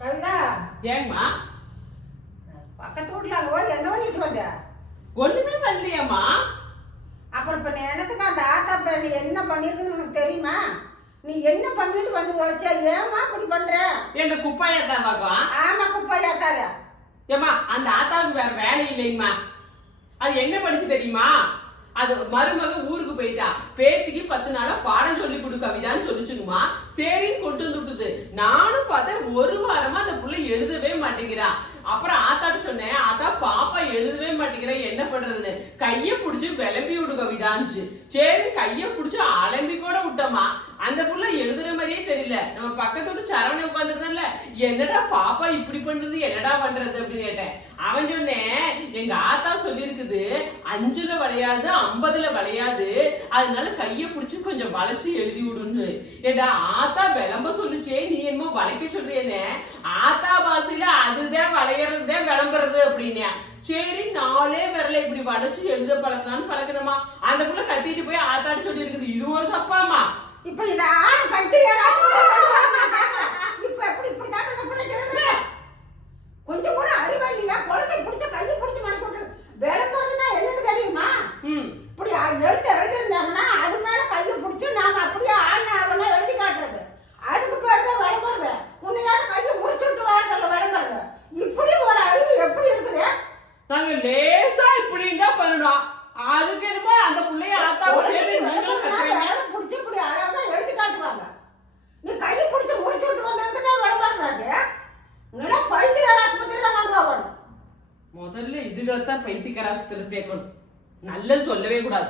கவிதா. ஏங்கம்மா? பக்கத்து வீட்டுல அங்க போய் என்ன பண்ணிட்டு வந்த? ஒண்ணுமே பண்ணலையாம்மா. அப்புறம் இப்ப எனக்கு அந்த ஆத்தா இப்ப நீ என்ன பண்ணிருக்குன்னு உனக்கு தெரியுமா? நீ என்ன பண்ணிட்டு வந்து உழைச்சா? ஏமா இப்படி பண்ற? என்ன குப்பாயா தான் பார்க்கும் ஆமா குப்பையா தார ஏம்மா அந்த ஆத்தாவுக்கு வேற வேலை இல்லைங்கம்மா. அது என்ன படிச்சு தெரியுமா? அது மருமக ஊருக்கு போயிட்டா. பேத்திக்கு பத்து நாளா பாடம் சொல்லி கொடு கவிதான்னு சொல்லிச்சுங்கம்மா. சரின்னு கொண்டு வந்து விட்டுது நானும் பார்த்தா ஒரு வாரமா அந்த புள்ள எழுதவே மாட்டேங்கிறா. அப்புறம் ஆத்தாட்ட சொன்னேன் அதான் பாப்பா எழுதவே மாட்டேங்கிறேன் என்ன பண்றதுன்னு? கைய புடிச்சு விளம்பி விடு கவிதான்ச்சு. சரி கைய புடிச்சு அலம்பி கூட விட்டோமா? அந்த புள்ள எழுதுற மாதிரியே தெரியல. நம்ம பக்கத்தோட சரவணை உட்காந்துருந்தோம்ல என்னடா பாப்பா இப்படி பண்றது என்னடா பண்றது? அப்படின்னு கேட்டேன் அவன் சொன்னேன் எங்க ஆத்தா சொல்லியிருக்குது அஞ்சுல வளையாது ஐம்பதுல வளையாது. அதனால கைய புடிச்சு கொஞ்சம் வளைச்சு எழுதி விடுன்னு. ஏடா ஆத்தா விளம்ப சொல்லுச்சே நீ என்னமோ வளைக்க சொல்றியேன்னு. ஆத்தா பாசையில அதுதான் வளையறது விளம்புறது அப்படின்னே. சரி நாளே விரல இப்படி வளைச்சு எழுத பழக்கலான்னு பழக்கணுமா? அந்த புள்ள கத்திட்டு போய் ஆத்தாடி சொல்லி இருக்குது இது ஒரு தப்பாமா இப்ப இத ஆறு பட்டு இப்ப எப்படி இப்படி தான் அந்த பிள்ளைக்கு எழுதுற கொஞ்சம் கூட அறிவா இல்லையா குழந்தை பிடிச்ச கையை பிடிச்சு மணி கொண்டு விளம்புறதுன்னா என்னன்னு தெரியுமா ம் இப்படி அ- எழுத்து எழுதிருந்தாங்கன்னா அது மேல கையை பிடிச்சி நாம அப்படியே ஆண் அவனா எழுதி காட்டுறது அதுக்கு பேர் தான் விளம்புறது உன்னையாட கையை முறிச்சு விட்டு வாங்கல விளம்புறது இப்படி ஒரு அறிவு எப்படி இருக்குது நாங்க லேசா இப்படின்னு தான் பண்ணணும் அதுக்கு என்னமோ அந்த புள்ளைய ஆத்தா குழந்தைக்கு நீங்களும் விளம்புறதுன்னா கத்துறீங்க வேலை பிடிச்சி இப்படி அழகா எழுதி காட்டுவாங்க நீ கையை பிடிச்சி முறிச்சு விட்டு வந்ததுக்கு தான் விளம்புறது உன்னெல்லாம் பைத்தியார் ஆஸ்பத்திரி தான் கொண்டு போகணும் முதல்ல தான் பைத்தியக்கார சேர்க்கணும். நல்லது சொல்லவே கூடாது.